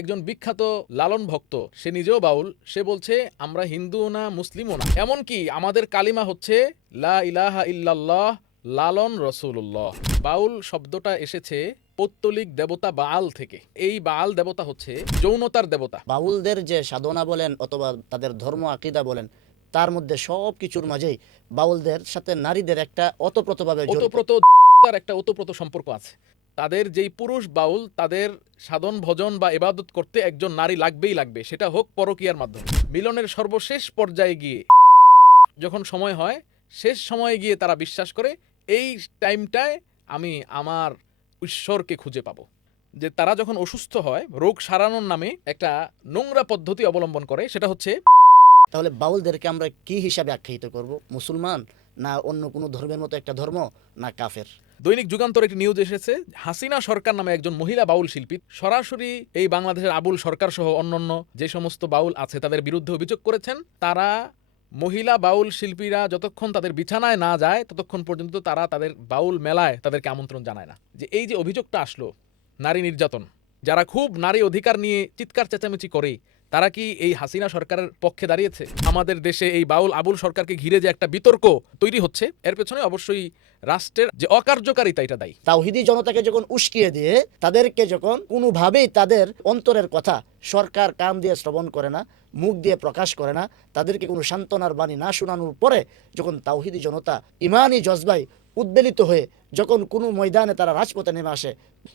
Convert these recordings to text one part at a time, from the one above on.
একজন বিখ্যাত লালন ভক্ত। সে নিজেও বাউল। সে বলছে আমরা হিন্দুও না মুসলিমও না। এমনকি আমাদের কালিমা হচ্ছে লা ইলাহা ইল্লাল্লাহ লালন রসুল্লাহ বাউল শব্দটা এসেছে পৌত্তলিক দেবতা বাল থেকে। এই বাল দেবতা হচ্ছে যৌনতার দেবতা। বাউলদের যে সাধনা বলেন অথবা তাদের ধর্ম আকিদা বলেন তার মধ্যে সব কিছুর মাঝেই বাউলদের সাথে নারীদের একটা অতপ্রতভাবে জড়িত। তার একটা ওতপ্রোত সম্পর্ক আছে। তাদের যেই পুরুষ বাউল, তাদের সাধন, ভজন বা এবাদত করতে একজন নারী লাগবেই লাগবে, সেটা হোক পরকীয়ার মাধ্যমে। মিলনের সর্বশেষ পর্যায়ে গিয়ে যখন সময় হয়, শেষ সময়ে গিয়ে তারা বিশ্বাস করে, এই টাইমটায় আমি আমার ঈশ্বরকে খুঁজে পাবো। যে তারা যখন অসুস্থ হয়, রোগ সারানোর নামে একটা নোংরা পদ্ধতি অবলম্বন করে, সেটা হচ্ছে তাহলে বাউলদেরকে আমরা কি হিসাবে আখ্যায়িত করব? মুসলমান না অন্য কোনো ধর্মের মতো একটা ধর্ম, না কাফের? দৈনিক যুগান্তর একটি নিউজ এসেছে। হাসিনা সরকার নামে একজন মহিলা বাউল শিল্পী, সরাসরি এই বাংলাদেশের আবুল সরকার সহ অন্যান্য যে সমস্ত বাউল আছে তাদের বিরুদ্ধে অভিযোগ করেছেন। তারা মহিলা বাউল শিল্পীরা যতক্ষণ তাদের বিছানায় না যায়, ততক্ষণ পর্যন্ত তারা তাদের বাউল মেলায় তাদেরকে আমন্ত্রণ জানায় না। যে এই যে অভিযোগটা আসলো, নারী নির্যাতন, যারা খুব নারী অধিকার নিয়ে চিৎকার চেঁচামেচি করে তারা কি এই হাসিনা সরকারের পক্ষে দাঁড়িয়েছে? আমাদের দেশে এই বাউল আবুল সরকারকে ঘিরে যে একটা বিতর্ক তৈরি হচ্ছে, এর পেছনে অবশ্যই রাষ্ট্রের যে অকার্যকারিতা, এটা দায়ী। তাওহিদি জনতাকে যখন উস্কিয়ে দিয়ে তাদেরকে যখন কোনোভাবেই তাদের অন্তরের কথা সরকার কান দিয়ে শ্রবণ করে না, মুখ দিয়ে প্রকাশ করে না, তাদেরকে কোনো সান্ত্বনার বাণী না শোনানোর পরে যখন তাওহিদি জনতা ইমানই জজবাই উদ্বেলিত হয়ে যখন কোনো ময়দানে তারা রাজপথে নেমে আসে,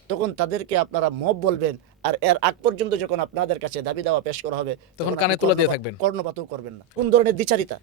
তখন তাদেরকে আপনারা মব বলবেন আর এর আগ পর্যন্ত যখন আপনাদের কাছে দাবি দাওয়া পেশ করা হবে তখন কানে তুলে দিয়ে থাকবেন। কর্ণপাতও করবেন না কোন ধরনের দ্বিচারিতা